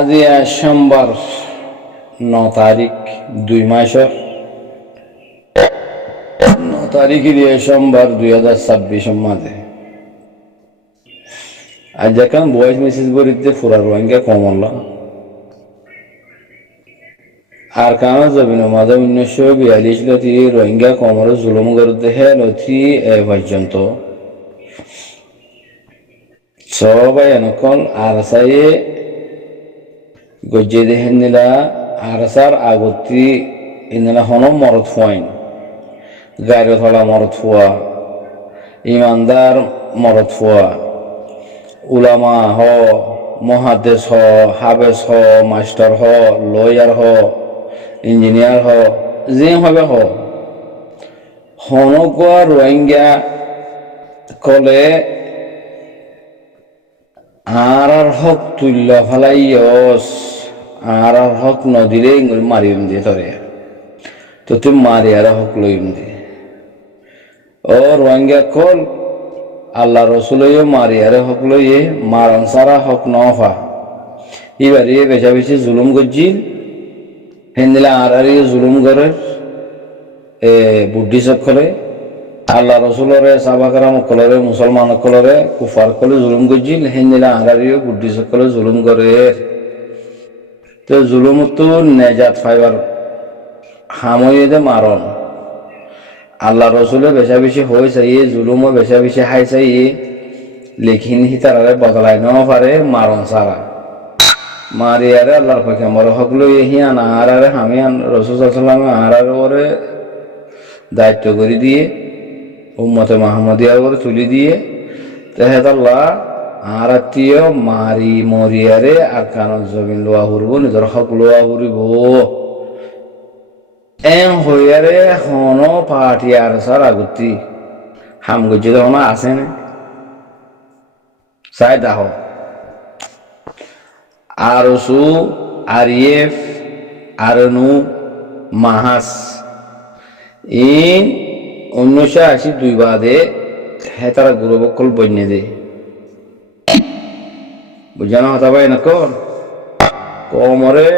আজি সোমবার 9 তারিখ 2 মাসের 9 তারিখ দিয়ে সোমবার 2026 মাঝে আজ এখন বয়স মেসেজ বরিতে ফুরা রোহিঙ্গা কমল আর কারণ জমিন মাঝে 1942 লতি রোহিঙ্গা কমর জুলুম করতে হে লতি এ পর্যন্ত সবাই এনকল আর সাইয়ে গজ্জে দেখেন নিলা আর সার আগতি ইন্দনা হন মরত ফুয়াইন গাড়ি থলা মরত ফুয়া ইমানদার মরত ফুয়া উলামা হ মহাদেশ হ হাবেস হ মাস্টার হ লয়ার হ ইঞ্জিনিয়ার হ যে হবে হ হনকুয়া রোহিঙ্গা কলে আর হক তুল্য ফেলাইয়স আর হক নদীরে ইংল মারিম দিয়ে তরে তো তুই মারি আর হক লইম দিয়ে ও রোহিঙ্গা কল আল্লাহ রসুলও মারি আর হক লইয়ে মারন সারা হক নফা এবারে বেশা বেশি জুলুম করছিল হেন্দিলা আর জুলুম করে বুদ্ধি চক্করে আল্লাহ রসুলরে সাবাকারাম কলরে মুসলমান কলরে কুফার কলে জুলুম করছিল হেন্দিলা আরারিও বুদ্ধি চক্করে জুলুম করে তো জুলুম তো নেজাত ফাইবার হাময়ে দে মারণ আল্লাহ রসুলে বেশা বেশি হয়ে চাইয়ে জুলুমও বেশা বেশি হাই চাইয়ে লেখিন হিতারে বদলাই ন পারে মারণ সারা মারিয়ারে আল্লাহর পক্ষে মর হক লই হিয়ান আহারে হামিয়ান রসুল সাল্লামে আহারে ওরে দায়িত্ব করে দিয়ে উম্মতে মাহমুদিয়া করে তুলি দিয়ে তেহেত আল্লাহ আহারাত্মীয় মারি মরিয়ারে আর কানত জমিন লোয়া হুরব নিজের হক লোয়া হুরিব এম হইয়ারে হন পাহাটি আর সার আগতি হাম গজ্জে তখন আছে না চাই দাহ আরসু আরিয়েফ আরনু মাহাস ইন 1982 বাদে হে তারা গুরুবকল বন্যে দে বুঝানো হতা পাই না কমরে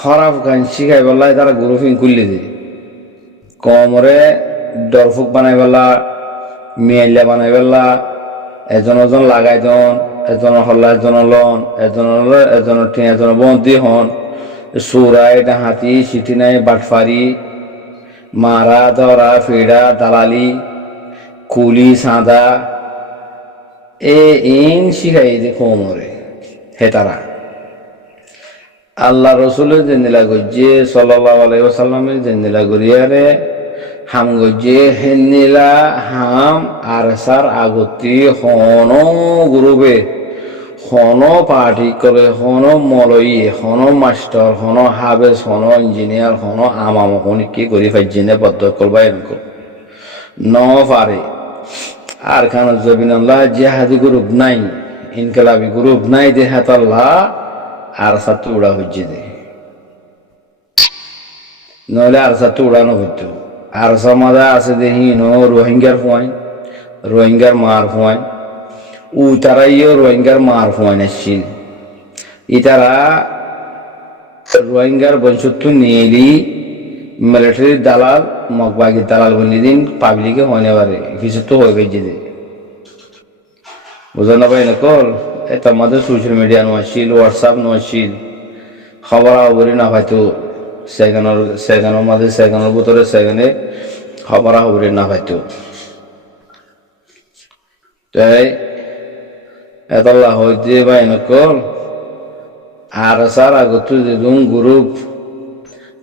হরাফ গান শিখাই বেলায় তারা গুরু ফিং খুললে দে কমরে ডরফুক বানাই বেলা মিয়াইলা বানাই বেলা এজন এজন লাগাই দন এজন হল্লা এজন লন এজন টিয়া এজন বন্দি হন সুরাই ডাহাতি সিটি নাই বাটফারি মারা ধরা ফেড়া দালালি কুলি সাদা ইন শিখাই দে কোমরে হে তারা আল্লাহ রসুলের জেন্দিলা গজ্জে সাল্লাল্লাহু আলাইহি ওয়াসাল্লামের জেন্দিলা গরিয়ারে হাম গজ্জে হেন্দিলা হাম আর সার আগতি হন গুরুবে হন পার্টি করে হন মলই হন মাস্টার হন হাবেস হন ইঞ্জিনিয়ার হন আমাম হনি কি করি ফাইজিনে বদ্ধ করবা এরকম ন পারে আর খান জবিন আল্লাহ জেহাদি গ্রুপ নাই ইনকালাবি গ্রুপ নাই দেহাত আল্লাহ আর সাথে উড়া হচ্ছে দে নইলে আর সাথে উড়ানো হইতো আর সমাজা আছে দেখি রোহিঙ্গার ফুয়াইন রোহিঙ্গার মার ফুয়াইন উ তারাইও রোহিঙ্গার মার ফুয়াইন আসছিল ইতারা রোহিঙ্গার বংশত্ব নিয়েলি মিলিটারির দালাল মগবাগির দালাল বলি দিন পাবলিকে হয় না পারে কিছু তো হয়ে গেছে দে বুঝা না পাই না কল এটা আমাদের সোশ্যাল মিডিয়া নছিল হোয়াটসঅ্যাপ নছিল খবর খবরই না পাইতো সেখানের মাঝে সেখানের ভিতরে সেখানে খবর খবরই না পাইতো তাই এতলা হইতে বা এনেকল আর সার আগত যেদুন গ্রুপ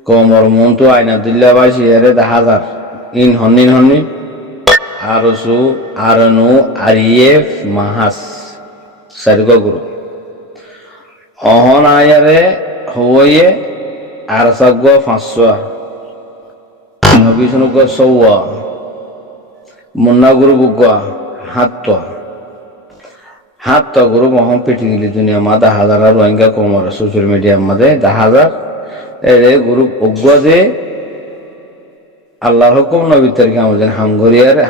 কমর মন তো আইনা দিল্লা বাসি এরে 10,000 ইন হন্নি আরসু আরনু আরিয়েফ মাহাস সারিগ গুরু অহন আয়ারে হয়ে আর সাগ 500 নবিসনুগ 100 মুন্না গুরু বুগা হাত গুরু মহম পেটি গেলি দুনিয়া মা 10,000 রোহিঙ্গা কমর সোশ্যাল মিডিয়ার মধ্যে 10,000 এরে গ্রুপ অজ্ঞা দে আল্লাহর হুকুম নবী তারিখে আমাদের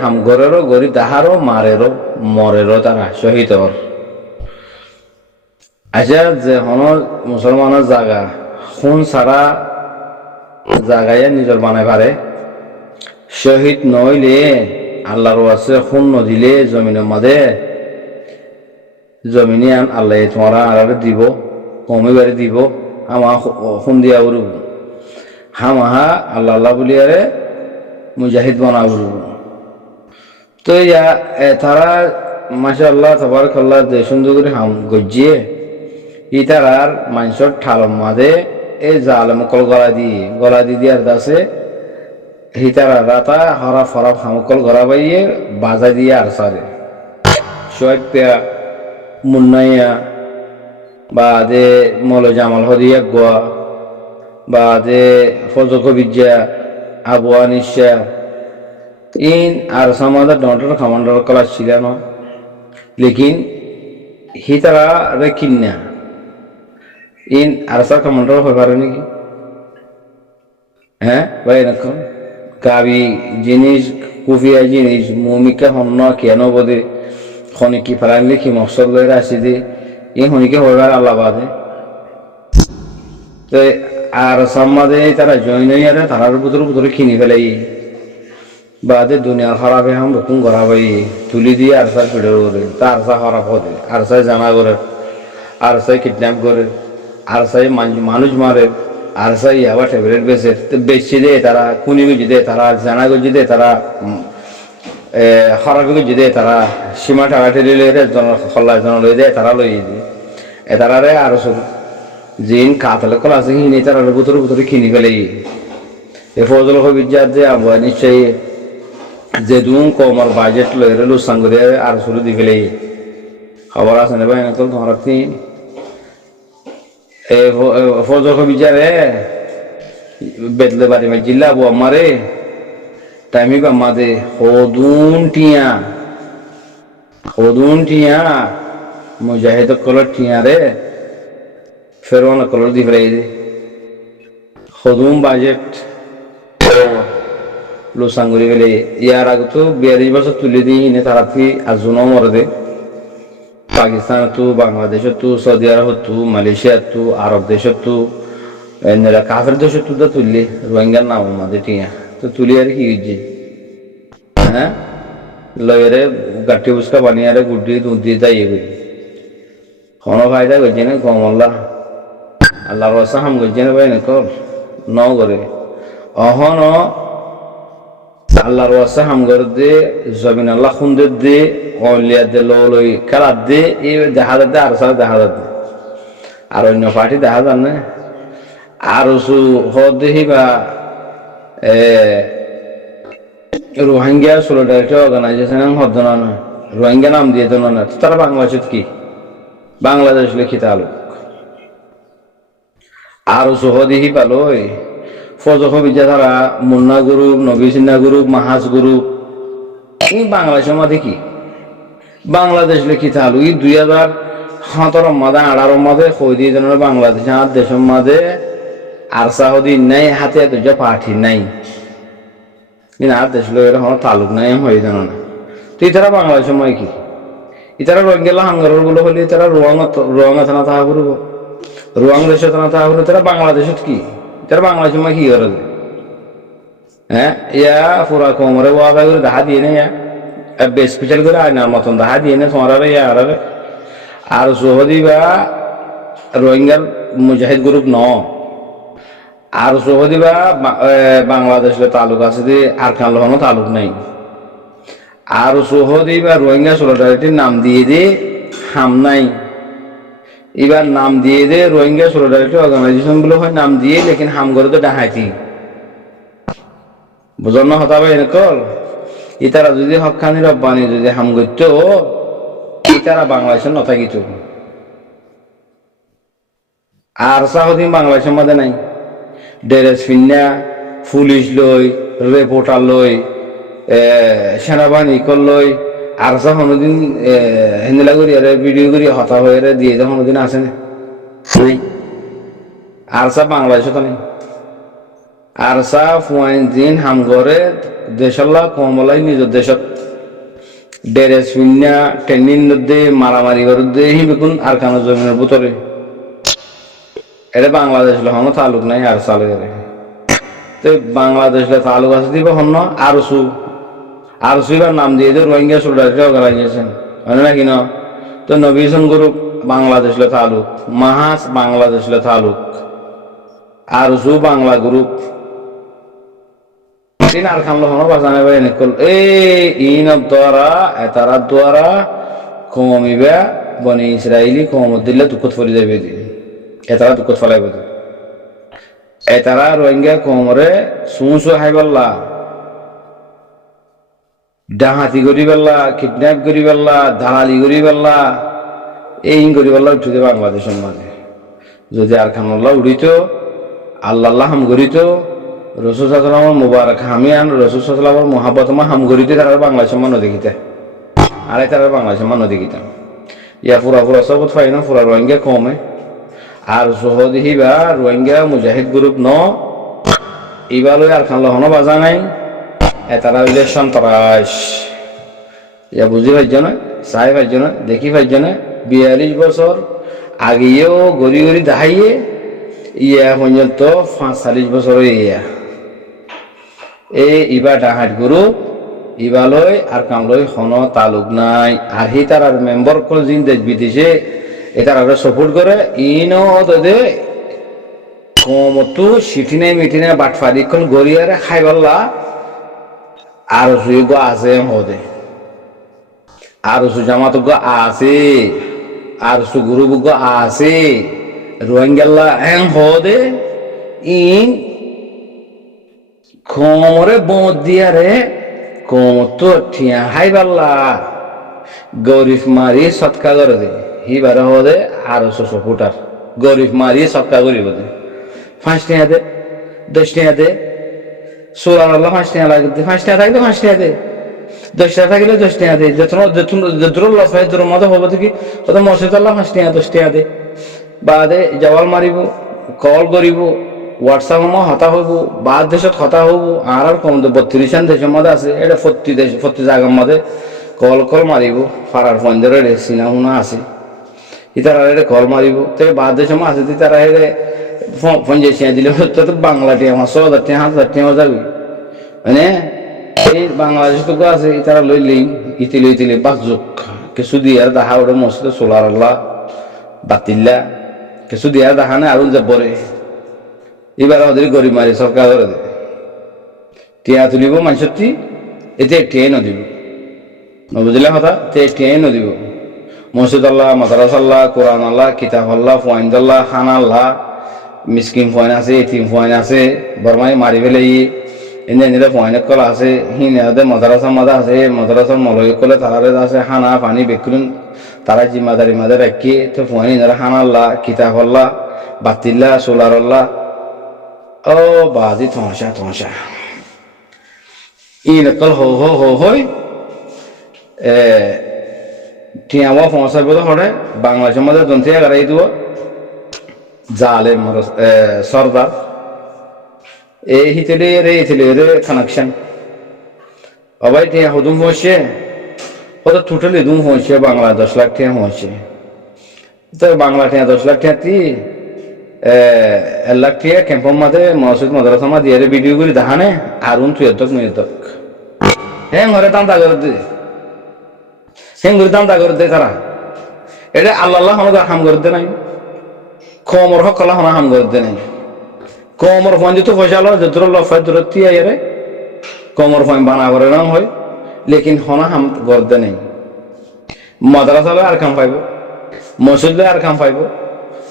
হামগরেরও গরি তাহারও মারেরও মরেরও তারা শহীদ হর আচ্ছা যে হন মুসলমানের জাগা খুন সারা জাগায় নিজের বানাই পারে শহীদ নইলে আল্লাহর আছে খুন নদিলে জমিনের মাঝে জমিনে আন আল্লাহ তোমারা আর দিব কমিবারে দিব হামা খুন দিয়া উড়ব হামাহা আল্লাহ আল্লাহ বলি আরে মুজাহিদ বানা উড়ব তো ইয়া তারা মাশাআল্লাহ তাবারাকাল্লাহ যে সুন্দর করে হাম গজিয়ে ইতারার মানুষের ঠালম মাঝে এই জালেম কল গলা দি দিয়ার দাসে হিতারা রাতা হরফ হরফ হামকল গড়া বাইয়ে বাজা দিয়ে আর সারে সোয়েব পেয়া মুন্নাইয়া বা দে মল জামাল হদিয়া গোয়া বা দে ফজক বিদ্যা আবু আনিসা ইন আর সমাজের ডন্টার কমান্ডার কলা ছিল না লেকিন হিতারা রে কিন্না ইন আর সা কমান্ডার হয়ে পারে নাকি হ্যাঁ ভাই এরকম কাবি জিনিস কুফিয়া জিনিস মমিকা হন্য কেন বোধে খনিকি ফেলান লিখি মকসদ লয়ে আসি দে এই খনিকে হইবার আল্লাহ বাদে তো আর সম্মাদে তারা জয়েন হইয়ারে তারার ভিতরে কিনি ফেলাই বাদে দুনিয়ার খারাপে হাম রকম করা ভাই তুলি দিয়ে আর সার ফিডর করে তার সা খারাপ হতে আর সাই জানা করে আর সাই কিডন্যাপ করে আর সাই মানুষ মারে আর সাই আবার ট্যাবলেট বেচি দে তারা খুনি গুজি দে তারা জানা গুজি দে তারা খারাপ গুজি দে তারা সীমা টাকা ঠেলি লই রে খল্লা জন লই দে তারা লই দিয়ে এতারারে আর জিন কাতলে কল আছে কিনি তারা ভিতরে কিনি ফেলে এ ফজল হবিজাত যে আবু নিশ্চয়ই যে দুম কমর বাজেট লই রে লুসাঙ্গ দে আর শুরু দি ফেলে খবর আছে না ভাই নকল তোমার তিন এ ফজল হবিজারে বেদলে বাড়ি মে জিল্লা আবু আমারে টাইমি বা মাদে হদুন টিয়া মুজাহিদ কলর টিয়া রে ফেরওয়ানা কলর দি ফেলাই দে হদুম বাজেট লোসাঙ্গুরি ফেলে ইয়ার আগে তো 42 বছর তুলে দিই নে তারাপি আজুনও মরে দে পাকিস্তান তো বাংলাদেশ তো সৌদি আরব তো মালয়েশিয়া তো আরব দেশ তো এনরা কাফের দেশ তো দা তুললে রোহিঙ্গার নাম আমাদের টিয়া তো তুলি আর কি হইছে হ্যাঁ লয়েরে গাটি উস্কা বানিয়ারে গুড্ডি দুধ দিয়ে যাইয়ে গই কোনো ফায়দা হইছে না কম আল্লাহর ওয়াসা হাম গইছে না ভাই না কর ন করে অহন আল্লাহর ওয়াসা হাম করে দে জমিন আল্লাহ খুন্দে দে অলিয়া দে লই কারাত দে এই দেখা দে আর সারা দেখা দে আর অন্য পার্টি দেখা যান না আর সু হদ দেহি বা রোহিঙ্গা সোলিডারিটি অর্গানাইজেশন হদ না রোহিঙ্গা নাম দিয়ে দেন না তারা বাংলাদেশ কি বাংলাদেশ লিখিত আলোক আর সহদেহি পালই ফজক বিদ্যা তারা মুন্না গ্রুপ নবিসিন্না গ্রুপ মাহাজ গ্রুপ এই বাংলাদেশের মধ্যে কি বাংলাদেশ লিখিত আলো এই 2017 মাদে 18 মাদে কই দিয়ে দেন বাংলাদেশ আর দেশের মাঝে আর সাউদি নাই হাতে তো পাঠি নাই কিন্তু আর দেশ লোক এরকম তালুক নাই হয়ে জানো না তো তারা বাংলাদেশের মধ্যে কি ইতারা রোহিঙ্গা হাঙ্গারের গুলো হলে তারা রোয়াঙ্গা থানা তাহা করবো রোয়াং দেশে থানা তাহা করবো তারা বাংলাদেশত কি তারা বাংলাদেশের মধ্যে কি করে হ্যাঁ ইয়া পুরা কোমরে ওয়াদা করে দেখা দিয়ে না স্পেশাল করে আয়নার মতন দেখা দিয়ে না তোমার আর সহদি বা রোহিঙ্গার মুজাহিদ গ্রুপ ন আর সহদি বা বাংলাদেশের তালুক আছে যে আর খান লোহানো তালুক নাই আর সহদি বা রোহিঙ্গা সোলিডারিটির নাম দিয়ে দে হাম নাই এবার নাম দিয়ে দে রোহিঙ্গা সোলিডারিটি অর্গানাইজেশন গুলো হয় নাম দিয়ে লেকিন হাম করে তো ডাহাইতি বুঝল না হতা ভাই এরকম ইতারা যদি হকানি রব্বানি যদি হাম করতো ইতারা বাংলাদেশের নথাকিত আর সাহদি বাংলাদেশের মধ্যে নাই ড্রেস ফিন্না পুলিশ লই রিপোর্টার লই সেনাবাহিনী করলই আর সা কোনোদিন হিন্দিলা করি আরে ভিডিও করি হতা হয়ে দিয়ে যা কোনোদিন আসে না আর সা বাংলাদেশে তো নেই আর সা ফুয়াইন দিন হাম করে দেশাল্লাহ কমলাই নিজের দেশত ডেরে শূন্যা ট্রেনির মধ্যে মারামারি করতে হি বেগুন আর কানো জমিনের ভিতরে এটা বাংলাদেশ হনো তালুক নাই আর চালু করে তো বাংলাদেশ তালুক আছে দিব হন আরসু এবার নাম দিয়ে দিয়ে রোহিঙ্গা সোল্ডারকে অর্গানাইজেশন হয় না কিনা তো নবীন গ্রুপ বাংলাদেশ তালুক মাহাস বাংলাদেশ তালুক আরসু বাংলা গ্রুপ তিন আর খান হনো বাজানে ভাই নিকল ইন দ্বারা এতারা দ্বারা কমিবা বনি ইসরাইলি কম দিলে দুঃখত ফরি যাবে এতারা দুঃখত ফলাইব এতারা রোহিঙ্গা কমরে সুসু হাইবাল্লা ডাহাতি করি পাল্লা কিডন্যাপ করি পাল্লা দালালি করি পাল্লা এই করি পাল্লা উঠে বাংলাদেশের মাঝে যদি আর খানুল্লাহ উড়িত আল্লাহ হাম গরিত রসুল সাল্লামের মুবারক হামিয়ান রসুল সাল্লামের মহাব্বত হাম গরিতে তারা বাংলাদেশের মান দেখিতে আর তারা বাংলাদেশের মান দেখিতাম ইয়া ফুরা ফুরা সবত ফাই না ফুরা রোহিঙ্গা কমে আর সহদেহি বা রোহিঙ্গা মুজাহিদ গ্রুপ ন ইবালো আর খানলো হনো বাজা নাই তারা হইলে সন্ত্রাস ইয়া বুঝি পাইছ না চাই পাইছ না দেখি পাইছ না 42 বছর আগেও গড়ি গড়ি দাহাইয়ে ইয়া পর্যন্ত 45 বছর ইয়া ইবা ডাহাট গ্রুপ ইবালয় আর কামলয় হন তালুক নাই আর হি তার মেম্বার কল জিন দেশ বিদেশে এটার সাপোর্ট করে ইনো দে কমতু সিটিনে মিটিনে বাটফারি কল গড়িয়ারে খাইবাল্লা আর সুযোগ আছে হদে আর সুজামাত আছে আর সুগুরু আছে রোহিঙ্গাল্লা হ্যাং হদে ইন খমরে বোঁত দিয়ারে কমত ঠিয়া হাইবাল্লা গরিব মারি সৎকা করে দে হিবারে হদে আর ফুটার গরিব মারি সৎকা করিব দে 5 টাকা দে 10 টাকা দে সোলার আল্লাহ 5 টাকা লাগবে 5 টাকা থাকলে 5 টাকা দে 10 টাকা থাকলে 10 টাকা দে যত লস হয় তোর মতো হবো কি কত মসজিদ আল্লাহ 5 টাকা 10 টাকা দে বাদে জওয়াল মারিব কল করিব হোয়াটসঅ্যাপ মো হতা হইব বাদ দেশত হতা হইব আর কম 32 দেশের মধ্যে আছে এটা 40 জায়গার মধ্যে কল মারিব ফারার ফন্ডের সিনা হুনা আছে ইতারা কল মারিব তো বাদ দেশের মধ্যে আছে তারা ফঞ্জে সিয়া দিলে তো বাংলা টিয়া 100,000 টাকা 1,000 টাকা যাবি মানে এই বাংলাদেশ তো আছে তারা লইলেই ইতিলে বাজুক কিছু দিয়ে দেখা ওটা মসজিদ সোলার আল্লাহ বাতিল্লা কিছু দিয়ে দেখা না আরুন যে বরে এবার ওদের গরিব মারি সরকার টিয়া তুলিব মানুষটি এতে টিয়াই নদিব নবুঝলে কথা তে টিয়াই নদিব মসজিদ আল্লাহ মাদ্রাসা আল্লাহ কোরআন আল্লাহ কিতাব আল্লাহ ফয়েন্দ আল্লাহ খানা আল্লাহ মিসকিন ফয়েন আছে এতিম ফয়েন আছে বরমাই মারি ফেলে এনে ফয়েনের কল আছে হিনে মাদ্রাসা মাদা আছে মাদ্রাসার মলয় কলে তারারে আছে হানা পানি বেকুন তারা জিম্মাদারি মাদে রাখি তো ফয়েন ইনারা হানা আল্লাহ কিতাব আল্লাহ বাতিল্লা সোলার আল্লাহ ও বাজি থমসা ইন কল হই টিয়াওয়া ফমসা বলে হরে বাংলাদেশের মধ্যে দন্তিয়া গাড়াই দিব জালে সর্দার এই হিতেলে রে কানেকশন অবাই টিয়া হুদুম হয়েছে ওটা টোটালি দুম হয়েছে বাংলা 10 লাখ টাকা হয়েছে তো বাংলা টাকা 10 লাখ টাকা 1 লাখ টাকা ক্যাম্পের মধ্যে মসজিদ মাদ্রাসা মা দিয়ে ভিডিও করে দেখানে আরুন তুই এতক হ্যাঁ ঘরে দাম করে দে দাম করে দে তারা এটা আল্লাহ আমাদের হাম করে দে নাই কমর হক কলা হাম করে দে নাই কমর ফোন দিত পয়সা লো যত লফায় দূরত্বই আইরে কমর ফোন বানা করে নাম হয় লেকিন হনা হাম করে দে নাই মাদ্রাসা আর কাম পাইব মসজিদ আর কাম পাইব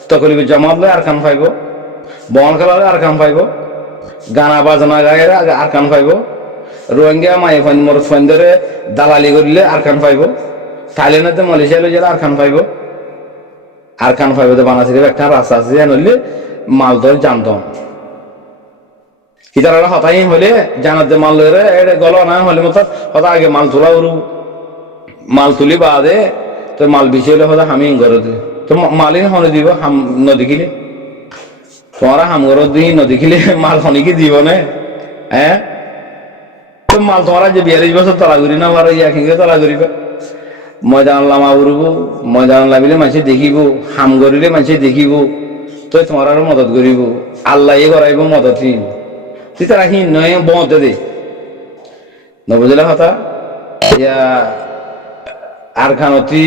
তকলিব জামাত আর কাম পাইব বন খেলা আর কাম পাইব গানা বাজনা গায়ে আর কাম পাইব রোহিঙ্গা মাই ফোন মর ফোন ধরে দালালি করলে আর কাম পাইব থাইল্যান্ডে মালয়েশিয়া গেলে আর কাম পাইব আর কান পাইব তো বানাসি একটা রাস্তা আছে নইলে মাল ধর জানতাম ইতারা হতাই হলে জানাতে মাল ধরে এটা গল না হলে মতো হতা আগে মাল তোলা উরু মাল তুলি বাদে তো মাল বিছে হলে হতা হামি ঘরে দি তো মালিন হনে দিব হাম নদেখিলে তোমারা হাম ঘর দি নদেখিলে মাল হনিকে দিব না হ্যাঁ তো মাল তোমার যে 42 বছর তালা ঘুরি না পারো ইয়া কিন্তু তালা ঘুরিবে ময়দান লামা উড়ব ময়দান লাভিলে মানুষে দেখিব হাম করিলে মানুষে দেখিব তই তোমার আরো মদত করিব আল্লাহ করাইব মদত তুই তারা কি নয় বমতে দে নবুঝলা কথা ইয়া আর খানতি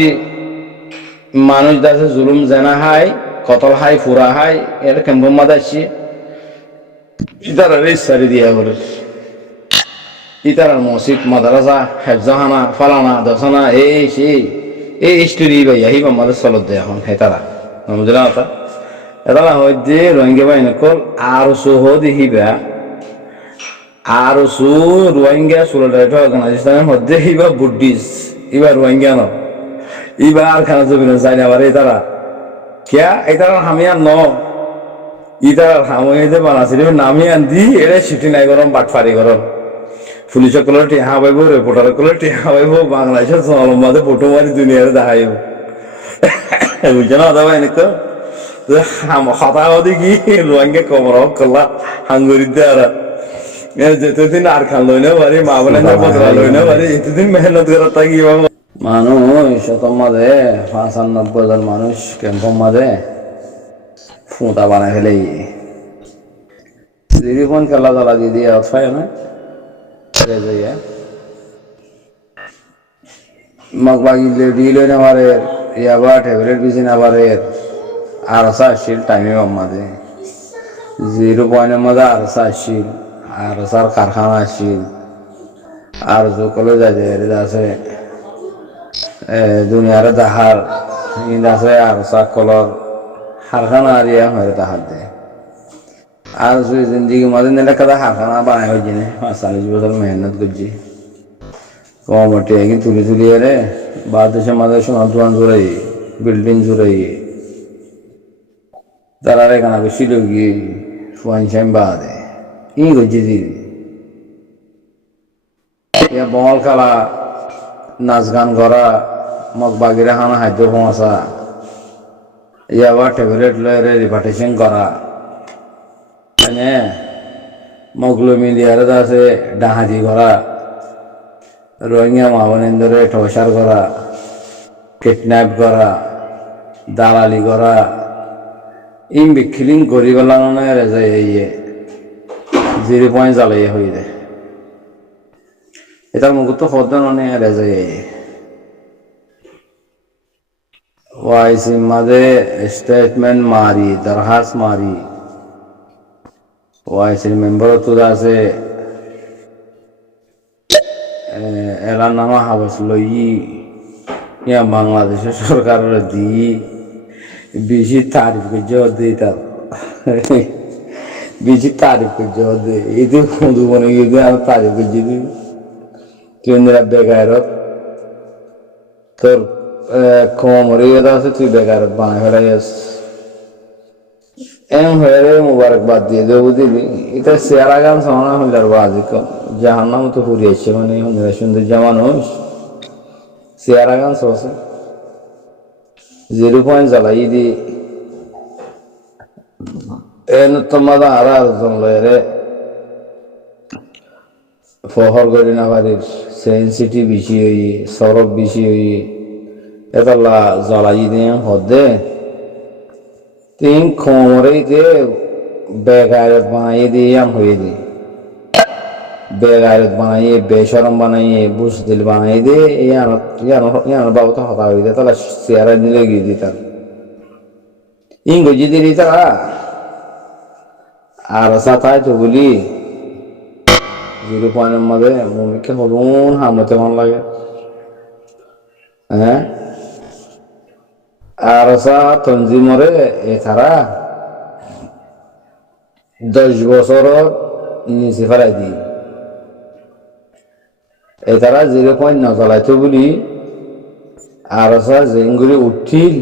মানুষ দাসে জুলুম জেনা হাই কতল হাই ফুরা হাই এর কেম্পম মাদা আসছি ইতারা ইসারি দিয়া করে ইতারার মসজিদ মাদ্রাসা হেফজাহানা ফালানা দশানা এই সেই এই স্টোরি ভাই আহিব আমাদের চলত দেয় এখন হেতারা বুঝলাম কথা এটা হচ্ছে রোহিঙ্গা বাহিনী কল আর সহ দেখিবা আর সু রোহিঙ্গা সোলিডারিটি অর্গানাইজেশনের মধ্যে ইবা বুদ্ধিস ইবা রোহিঙ্গা ন ইবা আর খানা জমি যাই না পারে তারা কিয়া এটার হামিয়া ন ইতার হামিয়াতে বানাছিল নামি আন দি এরে সিটি নাই গরম বাটফারি গরম পুলিশ কলর টেহা পাইব রিপোর্টার কলর টেহা পাইব বাংলাদেশের জনমাদে ফটো মারি দুনিয়ার দেখাইব বুঝছো না দাদা এনেক হতা হদি কি রোহিঙ্গা কমর কল্লা হাঙ্গুরিতে আর যেতদিন আর খান লই না পারি মা বলে না বদলা লই না পারি এতদিন মেহনত করা থাকি মানুষ শতম মাঝে 95 জন মানুষ ক্যাম্পের মাঝে ফুঁতা বানাই ফেলে দিদিখন খেলা জ্বালা দিয়ে দিয়ে অথায় না যাইয়া মগবাগি লেডি লই না পারে ইয়াবা ট্যাবলেট বিছি না পারে আর আসছিল টাইমে মাঝে 0 পয়েন্টের মাঝে আর আসছিল আর সার কারখানা আসছিল আর যে কলে যাই আছে দুনিয়ার দাহার ইন আছে আর সা কলর কারখানা আর ইয়া হয়ে দাহার দে আর জিন্দগি মাঝে নিলে কাদা কারখানা বানাই হয়েছে না 45 বছর মেহনত করছি কমটি একই তুলি তুলি রে বা দেশের মাঝে সোনার দোকান জোরাই বিল্ডিং জোরাই তারা এখানে বেশিল গিয়ে ফুয়াইন বাদে ই করছি দিদি বঙল খেলা নাচ গান করা মগ বাগিরা খানা খাদ্য পৌঁছা ইয়াবার ট্যাবলেট লয়ে রিপার্টেশন করা মগলো মিলিয়ারে আছে ডাহাজি করা রোহিঙ্গা মাহবুনেন্দরে টর্চার করা কিডন্যাপ করা দালালি করা ইম বিখিলিং করি পেলানো না রেজে ইয়ে 0 পয়েন্ট জ্বালাইয়ে হয়ে যায় এটার মুখ তো হদ্দ ননে রেজে ওয়াইসি মাঝে স্টেটমেন্ট মারি দরখাস্ত মারি ওয়াইসির মেম্বার তো আছে এলার নামা হাবস লই ইয়া বাংলাদেশের সরকারের দি বেশি তারিফ করছে দিই তার বেশি তারিফ করছে এই যে বন্ধু মনে গিয়ে আর তারিফ করছি তুই বেকারত তোর কমরে আছে তুই বেকারত বানাই ফেলাই এম হয়ে মুবারকবাদ দিয়ে দেবো দিবি এটা চেয়ারা গান শোনা হইল আর বাজি কম যাহার নাম তো ফুরিয়েছে মানে সুন্দর যা মানুষ চেয়ারা গান শোছে 0 পয়েন্ট জ্বালাই দি এন তোমার আর জমলে রে ফহর করি না পারির সেন্সিটিভ বেশি হই সরব বেশি হই এতলা জ্বালাই দিয়ে হদে তিন খমরে দে বেগারত বানাইয়ে দিয়ে আম হয়ে দি বেগারত বানাইয়ে বেশরম বানাইয়ে বুঝদিল বানাই দে ইয়ার বাবু তো হতা হয়ে দে তাহলে চেয়ারা নিলে গিয়ে দিতাম ইংরেজি দিয়ে তারা আর সাথায় তো বলি 0 পয়েন্টের মধ্যে মুমিকে হলুন হামতে মন লাগে হ্যাঁ আর তঞ্জিমরে এছাড়া 10 বছর নিচে ফেলাই দি এছাড়া 0 পয়েন্ট নচলাইতো বলি আর যেগুলি উঠিল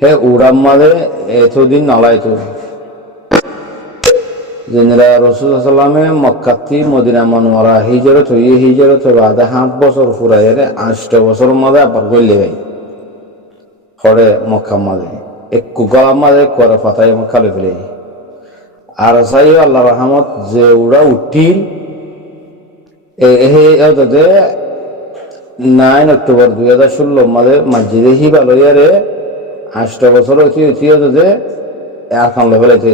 হে উড়াম মাঝে এতদিন নলাইতো যেনরা রসুল সাল্লামে মক্কাতি মদিনা মনোয়ারা হিজরত বাদে 7 বছর ফুরাই 8 বছর মাঝে আবার গলে ভাই হরে মক্কা মাঝে একটু গলার মাঝে করে ফাতাই খালে ফেলে আর সাই আল্লাহ রহমত যে উড়া উঠিল এতে 9 অক্টোবর 2016 মাঝে মসজিদে হিবা লইয়ারে 8 বছর হইতে আর খান ফেলাইছে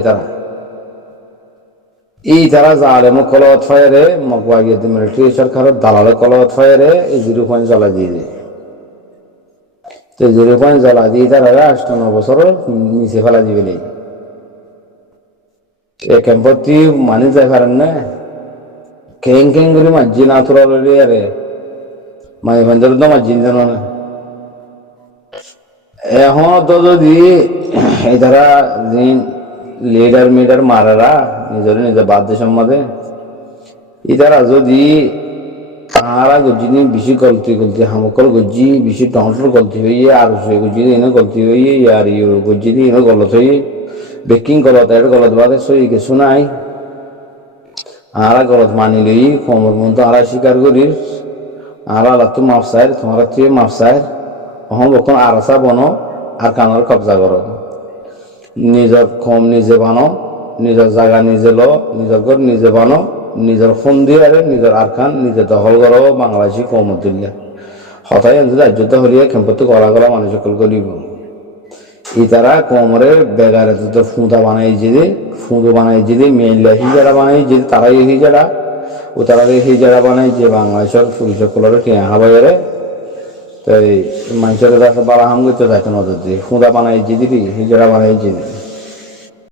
তারা জালেম কলত ফায়ারে মকবাগিয়ে মিলিটারি সরকারের দালালে কলত ফায়ারে এই 0 পয়েন্ট জ্বালা দিয়ে দেয়। তো 0 পয়েন্ট জ্বালা দিয়ে তারা 8-9 বছর নিচে ফেলা দিবে নেই। এ ক্যাম্পতি মানে যাই পারেন না কেং কেং করে মাঝি না তোরা আরে মাঝে ভাঞ্জার তো মাঝি জানো না। এখন তো যদি এই তারা লিডার মিডার মারারা নিজের বাদ্য সম্মাদে ইতারা যদি তারা গজ্জিনি বেশি গলতি হামকল গজ্জি বেশি টমাটোর গলতি হইয়ে আর গজ্জিনি এনে গলতি হইয়ে আর গজ্জিনি এনে গলত হইয়ে বেকিং গলত এর গলত বাদে সই কিছু নাই আরা গলত মানি লই কমর মন তো আরা স্বীকার করিস আরা তো মাপসার তোমার তুই মাপসার অহম বখন আরাসা বনো আর কানের কবজা করো নিজের কম নিজে বানো নিজের জায়গা নিজে লো নিজের ঘর নিজে বানো নিজের ফোন দিয়ে আরে নিজের আরখান নিজে দখল করো বাংলাদেশি কমত দিলে হতাই আনতে রাজ্যত হলিয়ে খেম্পত গলা গলা মানুষ সকল করিব তারা কোমরে বেগারে তো ফুঁদা বানাই যদি ফুঁদো বানাই যদি মেয়েলা হিজাড়া বানাই যদি তারাই হিজাড়া ও তারা হিজাড়া বানাই যে বাংলাদেশের পুলিশ সকলের টিয়া হাবাইরে তাই মানুষের কাছে বাড়া হাম করতে থাকে নজর দিয়ে ফুঁদা বানাই যদি হিজাড়া বানাই যদি